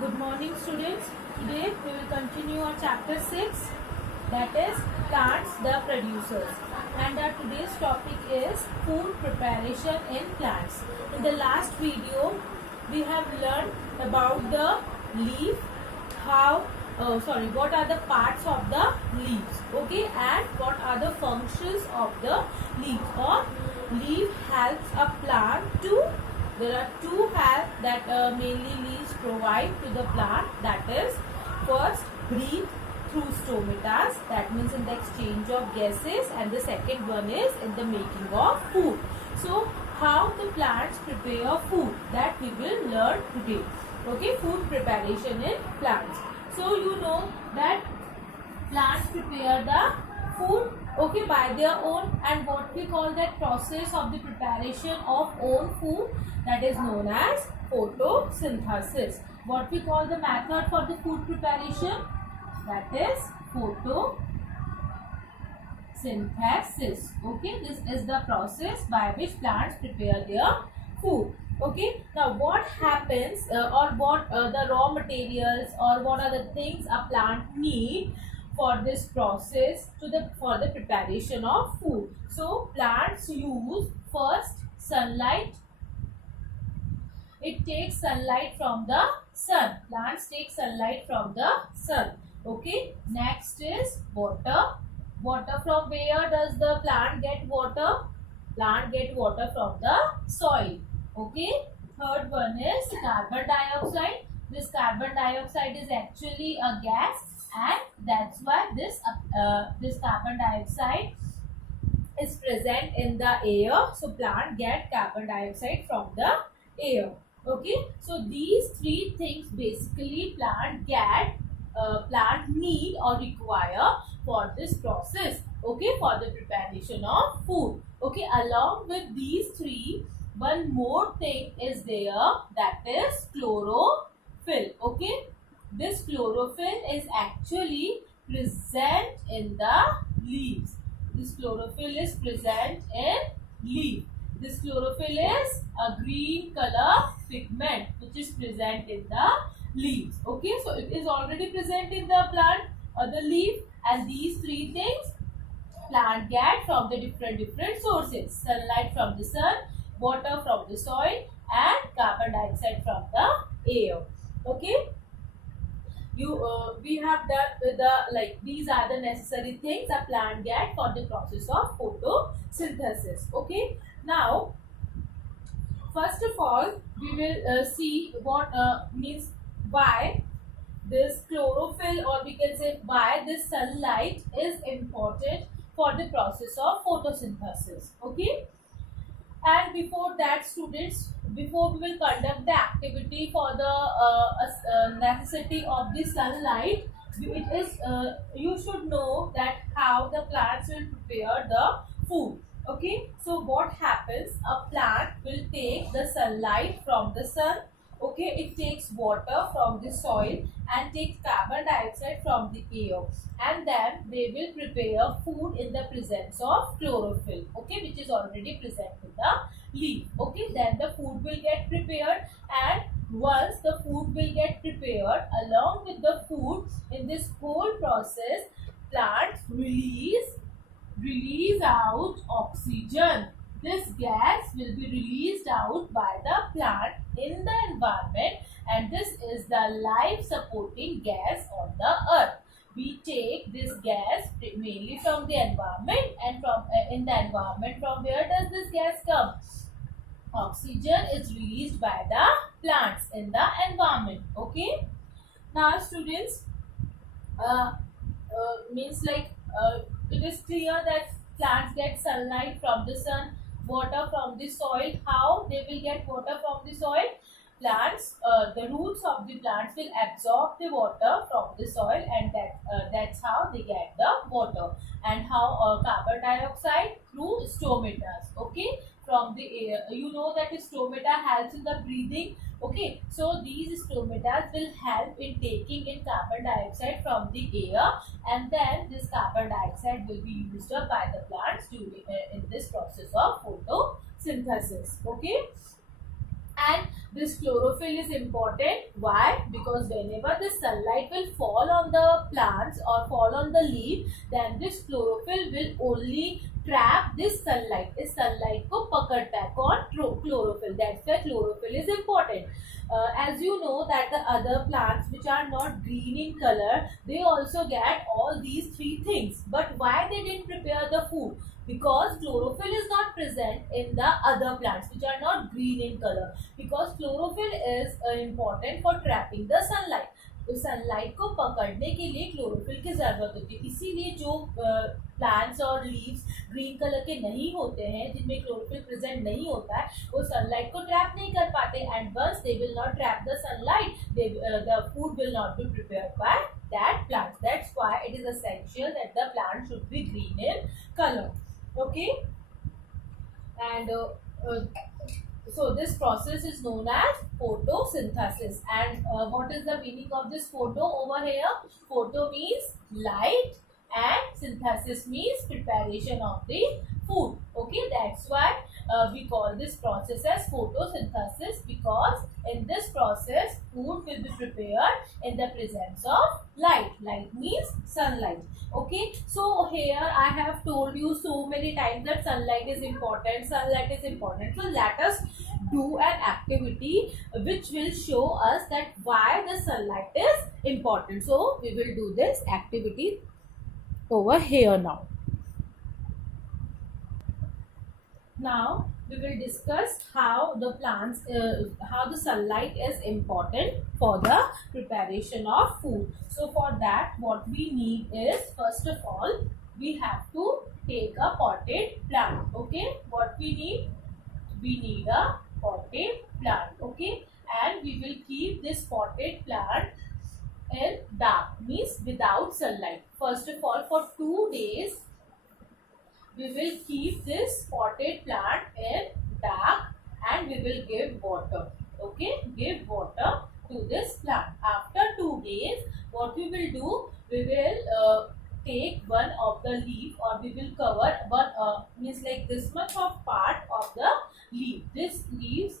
Good morning, students. Today we will continue our chapter 6, that is plants, the producers. And our today's topic is food preparation in plants. In the last video, we have learned about the leaf, what are the parts of the leaves, okay, and what are the functions of the leaf. Or leaf helps a plant to, there are two help that mainly leaves provide to the plant, that is first breathe through stomatas, that means in the exchange of gases, and the second one is in the making of food. So how the plants prepare food, that we will learn today. Okay, food preparation in plants. So you know that plants prepare the food, okay, by their own, and what we call that process of the preparation of own food, that is known as photosynthesis. What we call the method for the food preparation, that is photosynthesis. Okay, this is the process by which plants prepare their food. Okay, now what happens or what the raw materials or what are the things a plant need for this process for the preparation of food. So plants use first sunlight. It takes sunlight from the sun. Plants take sunlight from the sun. Okay, next is water. Water, from where does the plant get water? Plant get water from the soil. Okay, third one is carbon dioxide. This carbon dioxide is actually a gas, and that's why this carbon dioxide is present in the air. So plant get carbon dioxide from the air. Okay, so these three things basically plant need or require for this process, okay, for the preparation of food. Okay, along with these three, one more thing is there, that is chlorophyll. Okay, this chlorophyll is actually present in the leaves. This chlorophyll is present in leaf. This chlorophyll is a green color pigment which is present in the leaves. Okay, so it is already present in the plant or the leaf, and these three things plant get from the different sources: sunlight from the sun, water from the soil, and carbon dioxide from the air. Okay, we have done with the, like, these are the necessary things a plant get for the process of photosynthesis. Okay, now first of all we will see what means why this chlorophyll, or we can say why this sunlight is important for the process of photosynthesis. Okay, and before that, students, before we will conduct the activity for the necessity of the sunlight, it is you should know that how the plants will prepare the food. Okay, so what happens, a plant will take the sunlight from the sun. Okay, it takes water from the soil and takes carbon dioxide from the air, and then they will prepare food in the presence of chlorophyll, okay, which is already present in the leaf. Okay, then the food will get prepared, and once the food will get prepared, along with the food, in this whole process, plants release out oxygen. This gas will be released out by the plant in the environment, and this is the life supporting gas on the earth. We take this gas mainly from the environment, and from in the environment, from where does this gas come? Oxygen is released by the plants in the environment. Okay, now students, means like it is clear that plants get sunlight from the sun, water from the soil. How they will get water from the soil? Plants, the roots of the plants will absorb the water from the soil, and that's how they get the water. And how carbon dioxide? Through stomatas. Okay, from the air. You know that stomata helps in the breathing. Okay, so these stomatas will help in taking in carbon dioxide from the air, and then this carbon dioxide will be used up by the plants during in this process of photosynthesis. Okay, and this chlorophyll is important. Why? Because because whenever the sunlight will fall on the plants or fall on the leaf, then this chlorophyll will only trap this sunlight. इस sunlight को पकड़ता है कौन? Chlorophyll. That's why chlorophyll is important. As you know that the other plants which are not green in color, they also get all these three things. But why they didn't prepare the food? Because chlorophyll is not present in the other plants which are not green in color. Because chlorophyll is important for trapping the sunlight. तो sunlight को पकड़ने के लिए chlorophyll की जरूरत होती है. इसीलिए जो प्लांट्स और लीव्स ग्रीन कलर के नहीं होते हैं, जिनमें क्लोरोफिल प्रेजेंट नहीं होता है, वो सनलाइट को ट्रैप नहीं कर पाते. And once they will not trap the sunlight, the food will not be prepared by that plant. That's why it is essential that the plant should be green in colour. Okay, and so this process is known as photosynthesis. And what is the meaning of this photo over here? Photo means light and synthesis means preparation of the food. Okay, that's why we call this process as photosynthesis, because in this process food will be prepared in the presence of light. Light means sunlight. Okay, so here I have told you so many times that sunlight is important, sunlight is important. So let us do an activity which will show us that why the sunlight is important. So we will do this activity over here now. Now we will discuss how the plants, how the sunlight is important for the preparation of food. So for that what we need is, first of all we have to take a potted plant. Okay, what we need? We need a potted plant. Okay, and we will keep this potted plant in dark, means without sunlight. First of all, for 2 days we will keep this potted plant in dark and we will give water. Okay, give water to this plant. After 2 days what we will do, we will take one of the leaf, or we will cover one, means like this much of part of the leaf, this leaves,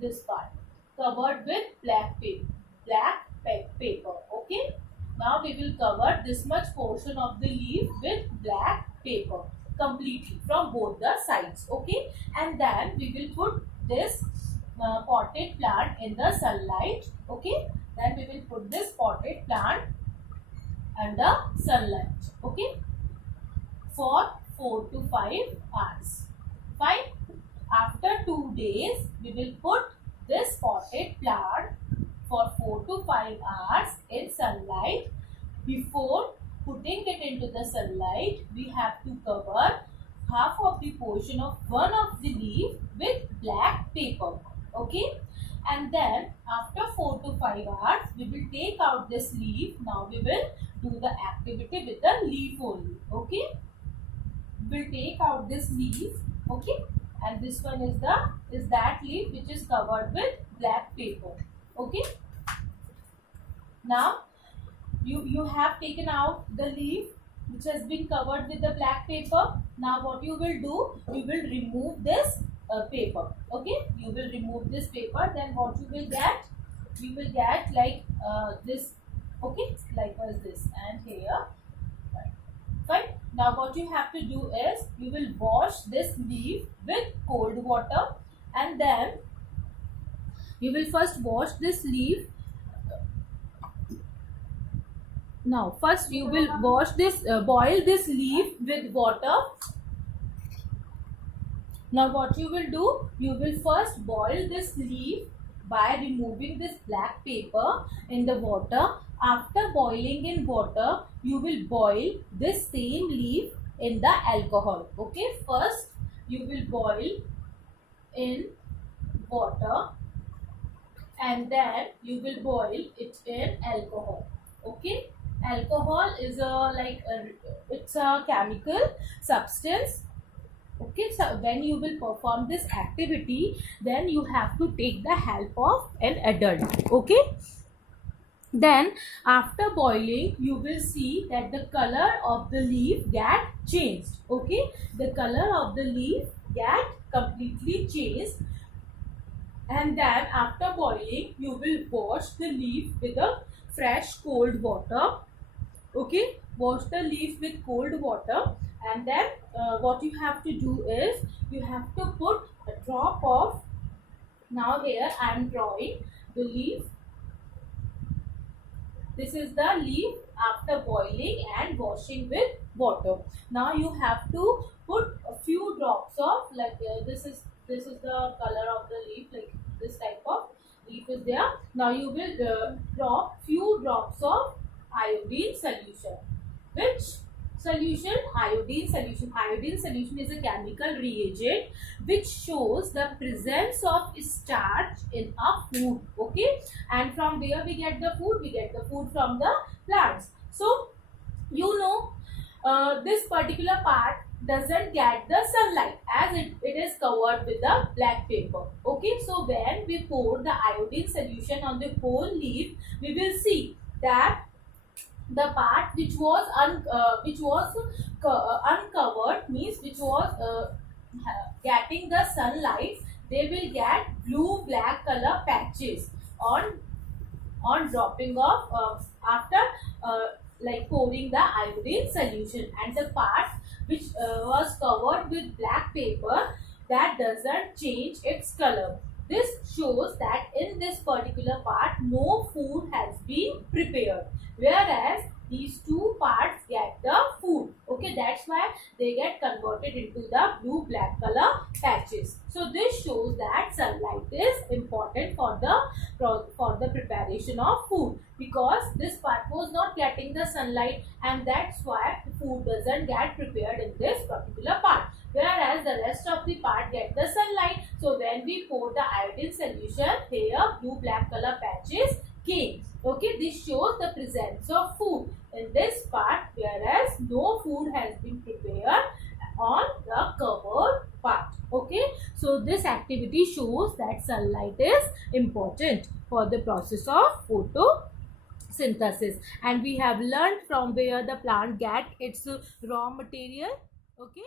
this part covered with black paper. Okay, now we will cover this much portion of the leaf with black paper completely from both the sides. Okay, and then we will put this potted plant in the sunlight. Okay, then we will put this potted plant under sunlight. Okay, for 4 to 5 hours. Fine. After 2 days we will put this potted plant for 4 to 5 hours in sunlight. Before putting it into the sunlight, we have to cover half of the portion of one of the leaf with black paper. Okay, and then after 4 to 5 hours we will take out this leaf. Now we will do the activity with the leaf only. Okay, we will take out this leaf. Okay, and this one is that leaf which is covered with black paper. Okay, now you have taken out the leaf which has been covered with the black paper. Now what you will do, you will remove this paper. Okay, you will remove this paper. Then what you will get, you will get like this. Okay, likewise this and here. Fine. Now what you have to do is, you will wash this leaf with cold water, and then you will first wash this leaf. Now first you will wash this, boil this leaf with water. Now what you will do, you will first boil this leaf by removing this black paper in the water. After boiling in water, you will boil this same leaf in the alcohol. Okay, first you will boil in water and then you will boil it in alcohol. Okay, alcohol is it's a chemical substance. Okay, so when you will perform this activity, then you have to take the help of an adult. Okay, then after boiling you will see that the color of the leaf get changed. Okay, the color of the leaf get completely changed, and then after boiling you will wash the leaf with a fresh cold water. Okay, wash the leaf with cold water, and then what you have to do is you have to put a drop of, now here I am drawing the leaf. This is the leaf after boiling and washing with water. Now you have to put a few drops of, like this is the color of the leaf, like this type of leaf is there. Now you will drop few drops of iodine solution. Which solution? Iodine solution. Iodine solution is a chemical reagent which shows the presence of starch in a food. Okay, and from where we get the food? We get the food from the plants. So you know, this particular part doesn't get the sunlight as it is covered with the black paper. Okay, so when we pour the iodine solution on the whole leaf, we will see that the part which was uncovered, means which was getting the sunlight, they will get blue black color patches on dropping of after like pouring the iodine solution, and the part which was covered with black paper, that doesn't change its color. This shows that in this particular part no food has been prepared, whereas these two parts get the food. Okay, that's why they get converted into the blue black color patches. So this shows that sunlight is important for the preparation of food, because this part was not getting the sunlight, and that's why the food doesn't get prepared in this particular part, whereas the rest of the part get the sunlight. So when we pour the iodine solution, here blue black color patches came. Okay, this shows the presence of food in this part, whereas no food has been prepared on the covered part. Okay, so this activity shows that sunlight is important for the process of photosynthesis, and we have learned from where the plant get its raw material. Okay.